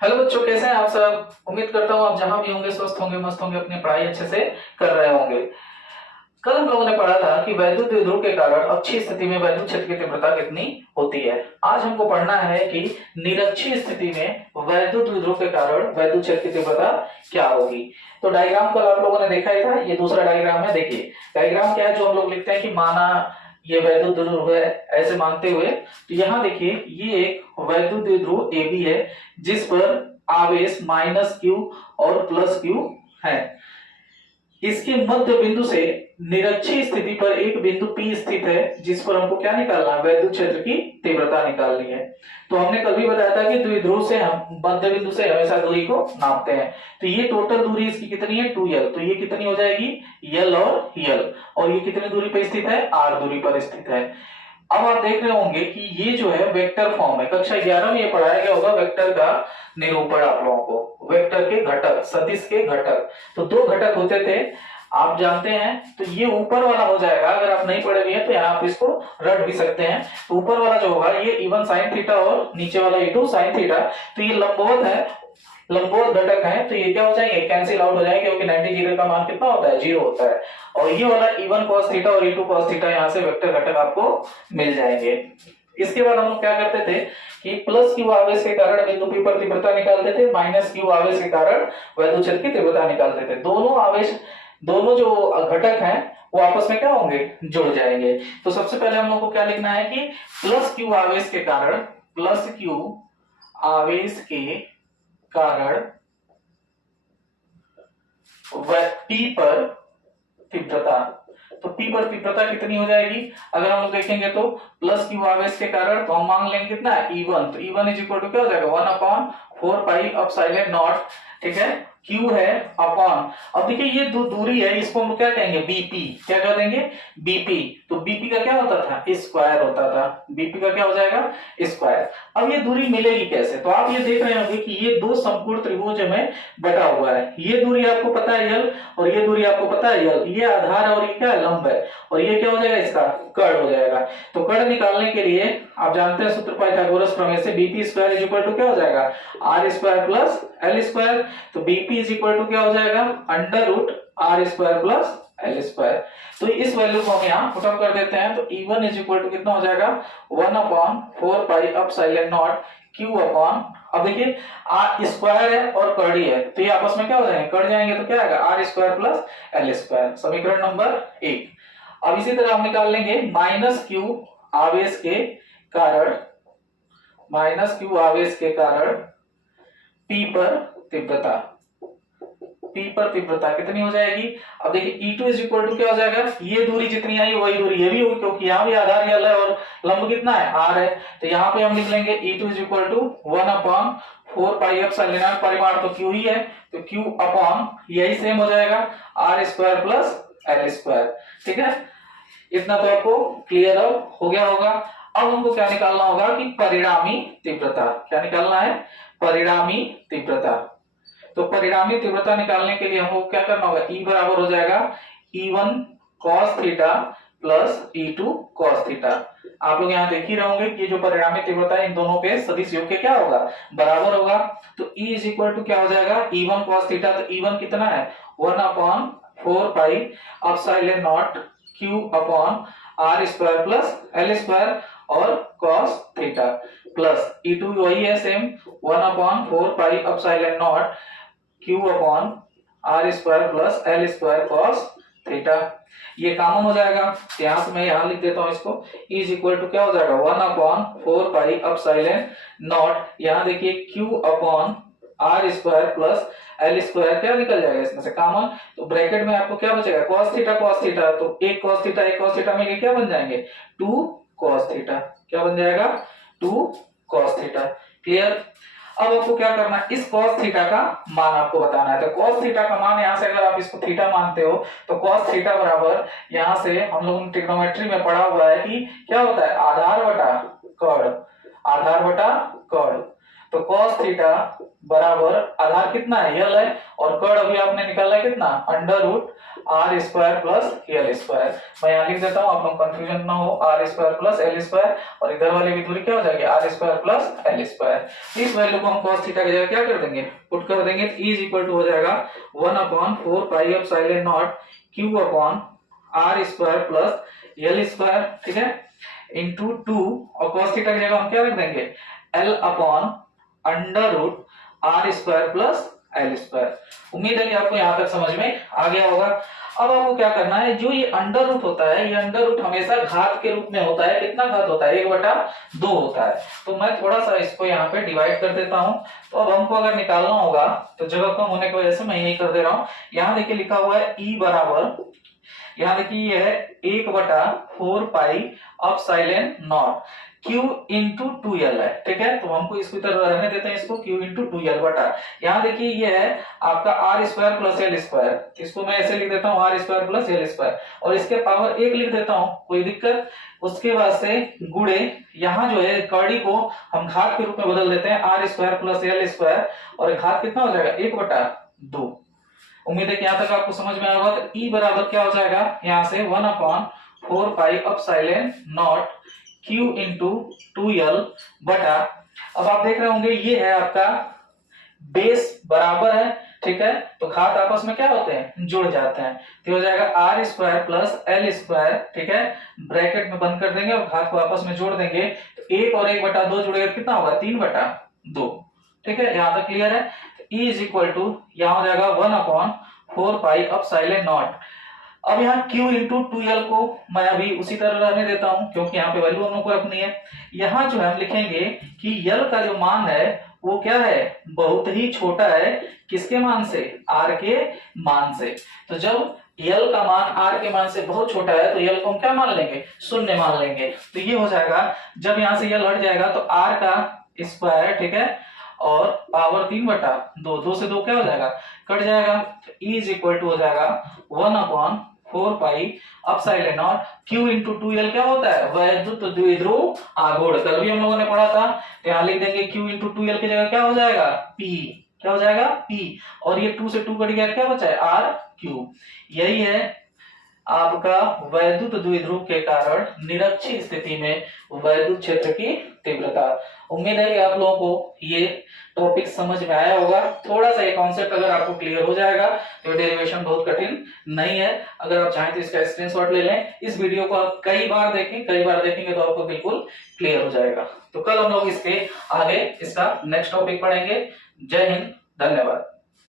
Hello बच्चों, कैसे हैं आप सब। उम्मीद करता हूँ आप जहां भी होंगे स्वस्थ होंगे, मस्त होंगे, अपनी पढ़ाई अच्छे से कर रहे होंगे। कल हम लोगों ने पढ़ा था कि वैद्युत द्विध्रुव के कारण अच्छी स्थिति में वैद्युत क्षेत्र की तीव्रता कितनी होती है। आज हमको पढ़ना है कि निरक्षीय स्थिति में वैद्युत द्विध्रुव के कारण वैद्युत क्षेत्र की तीव्रता क्या होगी। तो डायग्राम कल आप लोगों ने देखा ही था, ये दूसरा डायग्राम है। देखिए डायग्राम क्या है, जो हम लोग लिखते हैं कि माना ये वैद्युत द्विध्रुव है, ऐसे मानते हुए। तो यहाँ देखिए ये एक वैद्युत द्विध्रुव ए बी है, जिस पर आवेश माइनस क्यू और प्लस क्यू है। इसके मध्य बिंदु से निरक्षीय स्थिति पर एक बिंदु P स्थित है, जिस पर हमको क्या निकालना है, वैद्युत क्षेत्र की तीव्रता निकालनी है। तो हमने कल भी बताया था कि द्विध्रुव से हम मध्य बिंदु से हमेशा दूरी को नापते हैं। तो ये टोटल दूरी इसकी कितनी है, 2l। तो ये कितनी हो जाएगी, l और l। और ये कितनी दूरी पर स्थित है, r दूरी पर स्थित है। अब आप देख रहे होंगे कि ये जो है वेक्टर फॉर्म है। कक्षा 11 में ये पढ़ाया गया होगा वेक्टर का निरूपण आप लोगों को, वेक्टर के घटक, सदिश के घटक। तो दो घटक होते थे, आप जानते हैं। तो ये ऊपर वाला हो जाएगा, अगर आप नहीं पढ़े हुए हैं तो यहाँ आप इसको रट भी सकते हैं। तो ऊपर वाला जो होगा ये E1 sin थीटा और नीचे वाला E2 sin थीटा। तो ये लंबवत है, लंबवत घटक है, तो ये क्या हो जाएंगे, कैंसिल आउट हो जाएंगे, क्योंकि 90 का मान कितना होता है, 0 होता है। और ये वाला E1 cos थीटा और E2 cos थीटा, यहाँ से वेक्टर घटक आपको मिल जाएंगे। इसके बाद हम लोग क्या करते थे कि प्लस क्यू आवेश के कारण बिंदु P पर तीव्रता निकालते थे, माइनस क्यू आवेश के कारण वैद्युत क्षेत्र की तीव्रता निकालते थे। दोनों आवेश, दोनों जो घटक हैं वो आपस में क्या होंगे, जुड़ जाएंगे। तो सबसे पहले हम लोग को क्या लिखना है कि प्लस क्यू आवेश के कारण, प्लस क्यू आवेश के कारण P पर तीव्रता। तो P पर तीव्रता कितनी हो जाएगी, अगर हम लोग देखेंगे तो प्लस क्यू आवेश के कारण तो हम मान लेंगे कितना है, E1। तो E1 इज इक्वल टू क्या हो जाएगा, 1/4 पाई एप्सिलॉन नॉट। ठीक है, Q है अपॉन, अब देखिए ये दूरी है, इसको हम क्या कहेंगे, BP। क्या कर देंगे, BP। तो BP का क्या होता था, स्क्वायर होता था। BP का क्या हो जाएगा, स्क्वायर। अब ये दूरी मिलेगी कैसे, तो आप ये देख रहे होंगे कि ये दो समकोण त्रिभुज में बटा हुआ है। ये दूरी आपको पता है L, और ये दूरी आपको पता है L। ये आधार और ये क्या है, लंब है। और ये क्या हो जाएगा, इसका कर्ण हो जाएगा। तो कर्ण निकालने के लिए आप जानते हैं सूत्र पाइथागोरस प्रमेय से, BP square is equal to क्या हो जाएगा, R square plus L square. तो BP इज इक्वल टू क्या हो जाएगा, under root R square plus L square. तो इस वैल्यू को हम यहाँ पुट अप कर देते हैं। तो E1 इज इक्वल टू कितना हो जाएगा, 1/4 pi epsilon not Q upon, अब देखिए आर स्क्वायर है और कर्डी है, तो ये आपस में क्या हो जाएंगे, कट जाएंगे। तो क्या आएगा, R square plus L square, समीकरण नंबर 1। अब इसी तरह हम निकाल लेंगे माइनस क्यू आवेश के कारण, माइनस क्यू आवेश के कारण P पर तीव्रता, P पर तीव्रता कितनी हो जाएगी। अब देखिए E2 इज इक्वल टू क्या हो जाएगा, ये दूरी जितनी आई वही दूरी ये भी होगी, क्योंकि यहाँ भी आधार L है और लंब कितना है, R है। तो यहाँ पे हम लिख लेंगे E2 is equal to 1/4 pi epsilon not, परिमाण तो Q ही है, तो Q अपॉन यही सेम हो जाएगा R square plus L square. ठीक है, इतना तो आपको क्लियर अब हो गया होगा। अब हमको क्या निकालना होगा कि परिणामी तीव्रता, क्या निकालना है, परिणामी तीव्रता। तो परिणामी तीव्रता निकालने के लिए हमको क्या करना होगा, E बराबर हो जाएगा E1 cos theta plus E2 cos theta. आप लोग यहाँ देख ही रहोगे कि जो परिणामी तीव्रता है इन दोनों के सदिश योग के क्या होगा, बराबर होगा। तो E इज इक्वल टू क्या हो जाएगा, E1 cos थीटा। तो E1 कितना है, 1/4 pi epsilon not Q upon R square plus L square और cos थीटा, प्लस E2 वही है same, 1/4 pi epsilon not Q upon R square plus L square cos theta. ये common हो जाएगा, यहां से मैं यहां लिख देता हूं इसको, E इज इक्वल टू क्या हो जाएगा, 1/4 पाई एप्सिलॉन नॉट, यहां देखिए Q upon R square plus L square, क्या निकल जाएगा इसमें से कॉमन। तो ब्रैकेट में आपको क्या बचेगा, cos थीटा। तो एक cos थीटा में क्या बन जाएंगे, 2 cos थीटा। क्या बन जाएगा, 2 cos थीटा। क्लियर। अब आपको क्या करना है, इस cos थीटा का मान आपको बताना है। तो cos थीटा का मान यहां से अगर आप इसको थीटा मानते हो तो cos थीटा बराबर, यहां से हम लोगों ने ट्रिग्नोमेट्री में पढ़ा हुआ है कि क्या होता है, आधार बटा कर्ण, आधार बटा कर्ण। तो cos थीटा बराबर आधार कितना है, यल है, और कर्ण अभी आपने निकाला कितना, under root R square plus L square. मैं यहाँ लिख देता हूँ, आप लोग कंफ्यूजन ना हो, R square plus L square, और इधर वाली भी दूरी क्या हो जाएगी, R square plus L square. इस वैल्यू को हम cos थीटा की जगह क्या कर देंगे, पुट कर देंगे, इज इक्वल टू हो जाएगा 1/4 pi epsilon not Q upon R square plus L square, ठीक है, इंटू 2, और cos थीटा की जगह हम क्या रख देंगे, L upon under root R square plus L square. उम्मीद है कि आपको यहाँ तक समझ में आ गया होगा। अब आपको क्या करना है, जो ये अंडर रूट होता है, ये अंडर रूट हमेशा घात के रूप में होता है। कितना घात होता है, 1/2 होता है। तो मैं थोड़ा सा इसको यहाँ पे डिवाइड कर देता हूँ। तो अब हमको अगर निकालना होगा तो जगह कम होने की वजह से मैं यही कर दे रहा हूँ। यहाँ देखिए लिखा हुआ है ई बराबर, यहाँ देखिए ये है 1/4 pi epsilon not Q into 2L है, ठीक है। तो हमको इसकी तरह रहने देते हैं, इसको Q इंटू 2L बटा, यहाँ देखिए ये है आपका R square plus L square, इसको मैं ऐसे लिख देता हूँ R square plus L square, और इसके पावर 1 लिख देता हूँ, कोई दिक्कत। उसके बाद से गुणे, यहाँ जो है कर्णी को हम घात के रूप में बदल देते हैं, R square plus L square, और घात कितना हो जाएगा, 1/2। उम्मीद है कि यहाँ तक आपको समझ में आया होगा। तो ई बराबर क्या हो जाएगा, यहाँ से 1/4 pi epsilon not Q into 2L बटा, अब आप देख रहे होंगे ये है आपका बेस बराबर है, ठीक है। तो घात आपस में क्या होते हैं, जुड़ जाते हैं। तो हो जाएगा R square plus L square, ठीक है, ब्रैकेट में बंद कर देंगे और घात को आपस में जोड़ देंगे। तो 1 और 1/2 जुड़ेगा, कितना होगा, 3/2, ठीक है। यहाँ तक क्लियर है। E इज इक्वल टू यहाँ हो जाएगा 1/4 पाई एप्सिलॉन नॉट। अब यहाँ Q इंटू 2L को मैं अभी उसी तरह रहने देता हूं, क्योंकि यहाँ पे वैल्यू हम लोग को रखनी है। यहाँ जो हम लिखेंगे कि L का जो मान है वो क्या है, बहुत ही छोटा है, किसके मान से, R के मान से। तो जब L का मान R के मान से बहुत छोटा है तो L को हम क्या मान लेंगे, शून्य मान लेंगे। तो ये हो जाएगा, जब यहाँ से L हट जाएगा तो R का स्क्वायर, ठीक है, और पावर 3/2, 2 से 2 क्या हो जाएगा, कट जाएगा। E इज इक्वल टू हो जाएगा 1/4 pi epsilon not Q into 2L क्या होता है, वैद्युत द्विध्रुव आघूर्ण, कल भी हम लोगों ने पढ़ा था। तो यहाँ लिख देंगे Q इंटू 2L की जगह क्या हो जाएगा, P, क्या हो जाएगा, P, और ये 2 से 2 कट गया, क्या बचा है, RQ। यही है आपका वैद्युत द्विध्रुव के कारण निरक्षीय स्थिति में वैद्युत क्षेत्र की तीव्रता। उम्मीद है कि आप लोगों को ये टॉपिक समझ में आया होगा। थोड़ा सा ये कॉन्सेप्ट अगर आपको क्लियर हो जाएगा तो डेरिवेशन बहुत कठिन नहीं है। अगर आप चाहें तो इसका स्क्रीनशॉट ले लें। इस वीडियो को आप कई बार देखेंगे तो आपको बिल्कुल क्लियर हो जाएगा। तो कल हम लोग इसके आगे इसका नेक्स्ट टॉपिक पढ़ेंगे। जय हिंद, धन्यवाद।